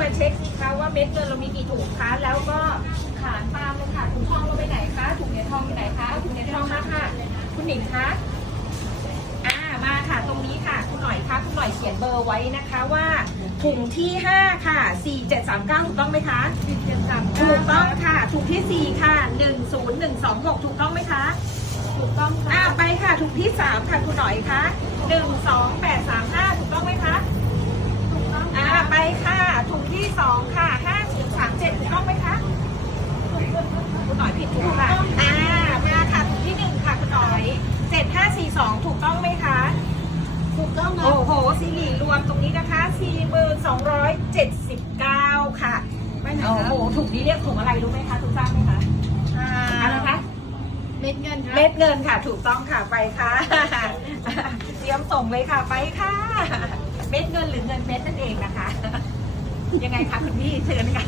มาเช็คสิคะว่าเม็ดเงินเรามีกี่ถุงคะ แล้วก็ขานตามเลยค่ะถุงทองเราไปไหนคะถุงเหรียญทองอยู่ไหนคะเอาถุงเหรียญทองมาค่ะ คุณหนิงคะอ่ามาค่ะตรงนี้ค่ะ คุณหน่อยคะคุณหน่อยเขียนเบอร์ไว้นะคะว่าถุงที่5ค่ะ4739ถูกต้องไหมคะสี่เจ็ดสามถูกต้องค่ะถุงที่4ค่ะ10126ถูกต้องไหมคะถูกต้องอ่าค่ะไปค่ะถุงที่3ค่ะ คุณหน่อยคะ12835ถูกต้องไหมคะ ถูกต้อง อ่า ไปค่ะ ถุงที่ 2 ค่ะ5037 ถูกต้องไหมคะ คุณหน่อยผิดถูกค่ะ อ่า มาค่ะ ถุงที่ 1 ค่ะคุณหน่อย 7542 ถูกต้องไหมคะ ถู กต้องนะโอ้โหซีรีรวมตรงนี้นะคะ4279 ค่ะไปไหนโอ้คะโหถุงนี้เรียกถุงอะไรรู้ไหมคะทุกท่านไหมคะอ่าอะไรคะเม็ดเงินค่ะเม็ดเงินค่ะ ถูกต้องค่ะไปค่ะเตรียมส่งเลยค่ะไปค่ะ เม็ดเงินหรือเงินเม็ดนั่นเองนะคะ ยังไงคะคุณพี่เชิญค่ะ